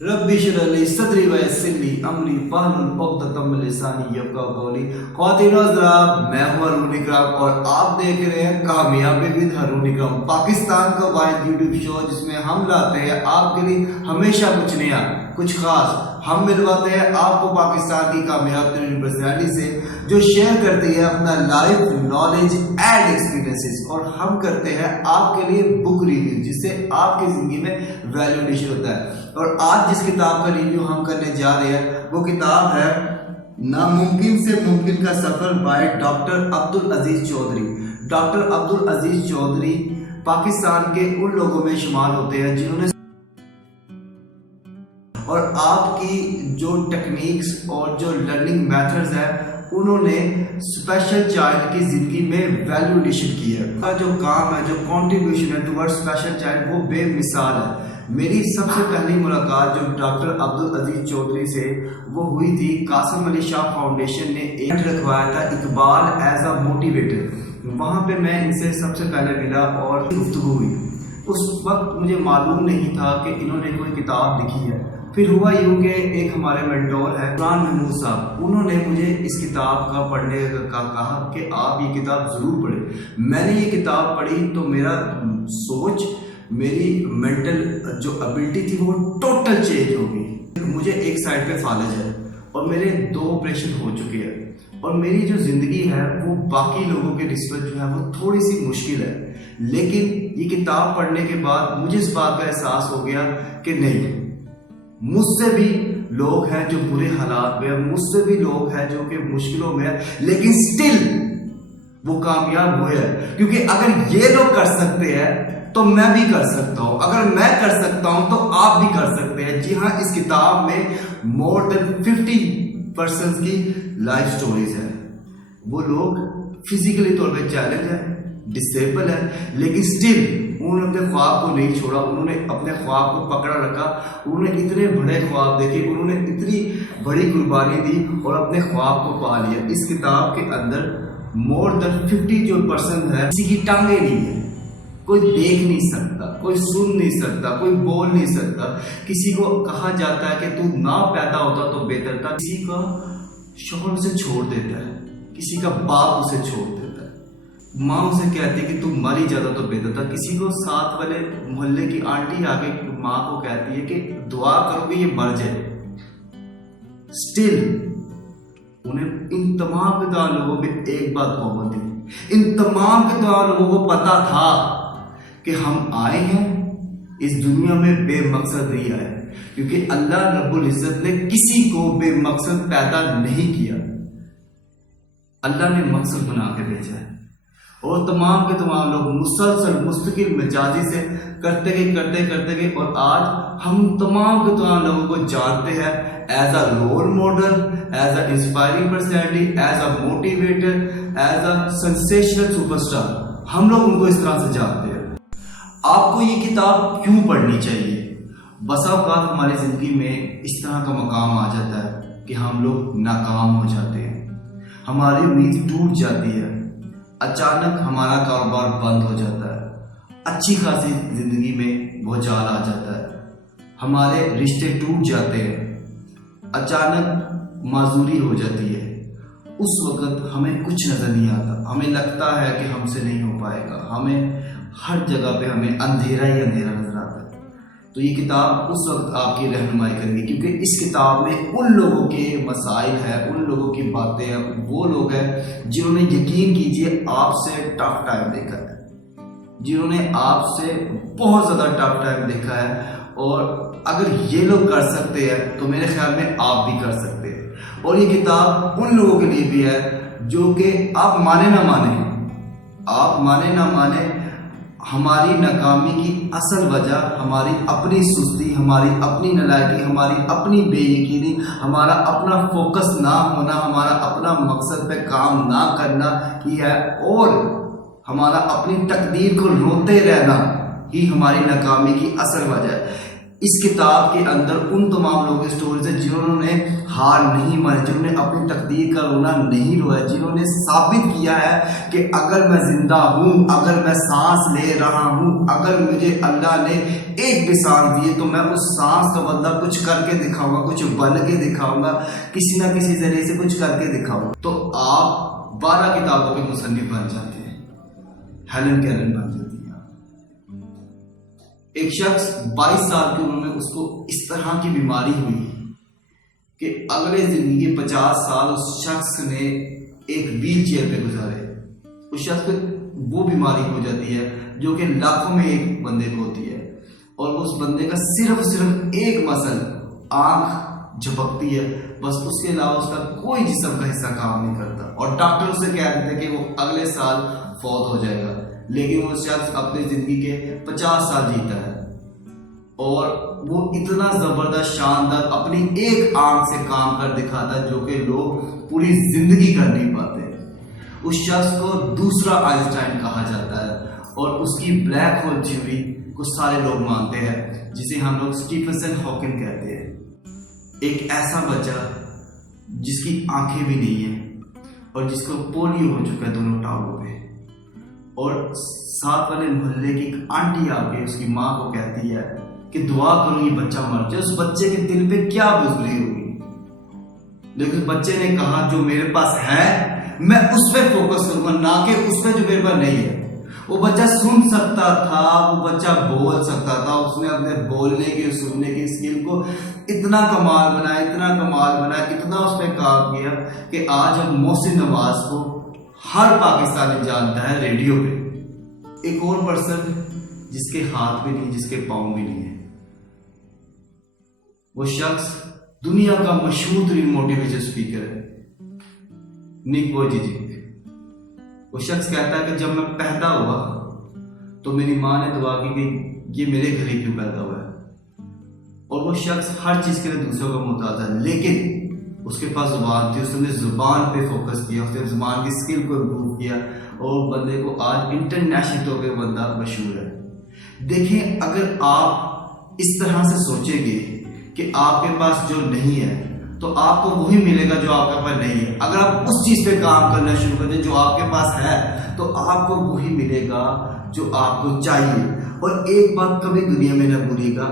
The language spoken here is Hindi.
रब्बी इश्रह ली सदरी व यस्सिर ली अमरी वाहलुल उक़दतम मिन लिसानी यफ़क़हू क़ौली। ख़वातीन व हज़रात, मैं हूं हारून इकराम और आप देख रहे हैं कामयाबी विद हारून इकराम, पाकिस्तान का वाहिद यूट्यूब शो जिसमें हम लाते हैं आपके लिए हमेशा कुछ नया कुछ खास। हम मिलवाते हैं आपको पाकिस्तान की कामयाब तरीन पर्सनैलिटी से जो शेयर करती है अपना लाइफ नॉलेज एंड एक्सपीरियंसेस, और हम करते हैं आपके लिए बुक रिव्यू जिससे आपकी जिंदगी में वैल्यू एडिशन होता है। और आज जिस किताब का रिव्यू हम करने जा रहे हैं वो किताब है नामुमकिन से मुमकिन का सफर by doctor Abdul Aziz Chaudhary. Doctor Abdul Aziz Chaudhary Pakistan के उन लोगों में शुमार होते हैं जिन्होंने और आपकी जो टेक्निक्स और जो लर्निंग मेथड्स है उन्होंने स्पेशल चाइल्ड की जिंदगी में वैल्यू एडिशन की है। का जो काम है, जो कंट्रीब्यूशन है टुवर्ड्स स्पेशल चाइल्ड, वो बेमिसाल है। मेरी सबसे पहली मुलाकात जो डॉक्टर अब्दुल अजीज चौधरी से वो हुई थी, कासिम अली शाह फाउंडेशन ने एक रखवाया था इकबाल एज अ मोटिवेटर। वहाँ पे मैं इनसे सबसे पहले मिला और गुफ्तगू हुई। उस वक्त मुझे मालूम नहीं था कि इन्होंने कोई किताब लिखी है। फिर हुआ यूँ कि एक हमारे मेंटोर है कुरान महमूद साहब, उन्होंने मुझे इस किताब का पढ़ने का कहा कि आप ये किताब ज़रूर पढ़ें। मैंने ये किताब पढ़ी तो मेरा सोच, मेरी मेंटल जो एबिलिटी थी वो टोटल चेंज हो गई। मुझे एक साइड पे फालज है और मेरे 2 ऑपरेशन हो चुके हैं और मेरी जो ज़िंदगी है वो बाकी लोगों के निस्बत जो है वो थोड़ी सी मुश्किल है। लेकिन ये किताब पढ़ने के बाद मुझे इस बात का एहसास हो गया कि नहीं, मुझसे भी लोग हैं जो बुरे हालात में, मुझसे भी लोग हैं जो कि मुश्किलों में है, लेकिन स्टिल वो कामयाब हुए हैं। क्योंकि अगर ये लोग कर सकते हैं तो मैं भी कर सकता हूं, अगर मैं कर सकता हूं तो आप भी कर सकते हैं। जी हाँ, इस किताब में मोर देन 50% की लाइफ स्टोरीज है। वो लोग फिजिकली तौर पे चैलेंज है, डिसेबल है, लेकिन स्टिल उन्होंने अपने ख्वाब को नहीं छोड़ा। उन्होंने अपने ख्वाब को पकड़ा रखा। उन्होंने इतने बड़े ख्वाब देखे, उन्होंने इतनी बड़ी कुर्बानी दी और अपने ख्वाब को पा लिया। इस किताब के अंदर मोर देन 50% है, किसी की टांगे नहीं है, कोई देख नहीं सकता, कोई सुन नहीं सकता, कोई बोल नहीं सकता। किसी को कहा जाता है कि तू ना पैदा होता तो बेहतर था। किसी का शौहर उसे छोड़ देता है, किसी का बाप उसे छोड़ देता है, माँ उसे कहती है कि तू मर ही जाता तो बेहतर था। किसी को साथ वाले मोहल्ले की आंटी आके माँ को कहती है कि दुआ करो कि ये मर जाए। स्टिल उन्हें इन तमाम के तमाम लोगों में एक बात कॉमन थी। इन तमाम के तमाम लोगों को पता था कि हम आए हैं इस दुनिया में बेमकसद नहीं आए, क्योंकि अल्लाह रब्बुल इज्जत ने किसी को बेमकसद पैदा नहीं किया। अल्लाह ने मकसद बना के भेजा है। और तमाम के तमाम लोग मुसलसल मुस्तकिल मिजाजी से करते गए और आज हम तमाम के तमाम लोगों को जानते हैं as a role model, as a inspiring personality, as a motivator, as a sensational superstar. हम लोग उनको इस तरह से जानते हैं। आपको ये किताब क्यों पढ़नी चाहिए? बसा औक़ात हमारी ज़िंदगी में इस तरह का मकाम आ जाता है कि हम लोग नाकाम हो जाते हैं, हमारी उम्मीद टूट जाती है, अचानक हमारा कारोबार बंद हो जाता है, अच्छी खासी जिंदगी में भूचाल आ जाता है, हमारे रिश्ते टूट जाते हैं, अचानक माजूरी हो जाती है। उस वक्त हमें कुछ नजर नहीं आता, हमें लगता है कि हमसे नहीं हो पाएगा, हमें हर जगह पे हमें अंधेरा ही अंधेरा नजर आता है। तो ये किताब उस वक्त आपकी रहनुमाई करेगी, क्योंकि इस किताब में उन लोगों के मसाइल हैं, उन लोगों की बातें हैं, वो लोग हैं जिन्होंने यकीन कीजिए आपसे टफ टाइम देखा है, जिन्होंने आपसे बहुत ज़्यादा टफ टाइम देखा है। और अगर ये लोग कर सकते हैं तो मेरे ख्याल में आप भी कर सकते हैं। और ये किताब उन लोगों के लिए भी है जो कि आप माने ना माने, हमारी नाकामी की असल वजह हमारी अपनी सुस्ती, हमारी अपनी नालायकी, हमारी अपनी बेयकीनी, हमारा अपना फोकस ना होना, हमारा अपना मकसद पे काम ना करना ही है, और हमारा अपनी तकदीर को रोते रहना ही हमारी नाकामी की असल वजह है। इस किताब के अंदर उन तमाम लोगों की स्टोरीज है जिन्होंने हार नहीं मानी, जिन्होंने अपनी तकदीर का रोना नहीं रोया, जिन्होंने साबित किया है कि अगर मैं जिंदा हूं, अगर मैं सांस ले रहा हूं, अगर मुझे अल्लाह ने एक भी सांस दी तो मैं उस सांस का बदला कुछ करके दिखाऊंगा, कुछ बन के दिखाऊंगा, किसी ना किसी जरिए से कुछ करके दिखाऊंगा। तो आप 12 किताबों के मुसन्निफ बन जाते हैं, हेलन केलर बन जाती है। एक शख्स 22 साल की उम्र में उसको इस तरह की बीमारी हुई कि अगले जिंदगी के 50 साल उस शख्स ने एक व्हील चेयर पे गुजारे। उस शख्स को वो बीमारी हो जाती है जो कि लाखों में एक बंदे को होती है, और उस बंदे का सिर्फ एक मसल आंख झपकती है, बस उसके अलावा उसका कोई जिस्म का हिस्सा काम नहीं करता, और डॉक्टर उसे कह देते कि वो अगले साल फौत हो जाएगा। लेकिन वो शख्स अपनी जिंदगी के 50 साल जीता है, और वो इतना जबरदस्त शानदार अपनी एक आंख से काम कर दिखाता है जो कि लोग पूरी जिंदगी कर नहीं पाते। उस शख्स को दूसरा आइंस्टाइन कहा जाता है, और उसकी ब्लैक होल थ्योरी को सारे लोग मानते हैं, जिसे हम लोग स्टीफन हॉकिंग कहते हैं। एक ऐसा बच्चा जिसकी आंखें भी नहीं है और जिसको पोलियो हो चुका है दोनों टांगों पे, और साथ वाले मोहल्ले की एक आंटी आके उसकी माँ को कहती है कि दुआ करो ये बच्चा मर जाए। उस बच्चे के दिल पे क्या गुजरी होगी, लेकिन बच्चे ने कहा जो मेरे पास है मैं उस पर फोकस करूंगा, ना कि उस पर जो मेरे पास नहीं है। वो बच्चा सुन सकता था, वो बच्चा बोल सकता था, उसने अपने बोलने की सुनने की स्किल को इतना कमाल बनाया, इतना कमाल बनाया, इतना उस पर काम किया कि आज हम मोहसिन नवाज को हर पाकिस्तानी जानता है रेडियो पे। एक और पर्सन जिसके हाथ भी नहीं, जिसके पाँव भी नहीं है, वो शख्स दुनिया का मशहूर तरीन मोटिवेशन स्पीकर है, निक वोजिजिक। वो शख्स कहता है कि जब मैं पैदा हुआ तो मेरी माँ ने दुआ की कि ये मेरे घर ही क्यों पैदा हुआ है, और वो शख्स हर चीज के लिए दूसरों का मोहताज है, लेकिन उसके पास जुबान थी, उसने जुबान पे फोकस किया, उसने जुबान की स्किल को इम्प्रूव किया, और बंदे को आज इंटरनेशनल तौर पे बंदा मशहूर है। देखें, अगर आप इस तरह से सोचेंगे कि आपके पास जो नहीं है तो आपको वही मिलेगा जो आपके पास नहीं है। अगर आप उस चीज पे काम करना शुरू कर दें जो आपके पास है, तो आपको वही मिलेगा जो आपको चाहिए। और एक बात कभी दुनिया में न भूलिएगा,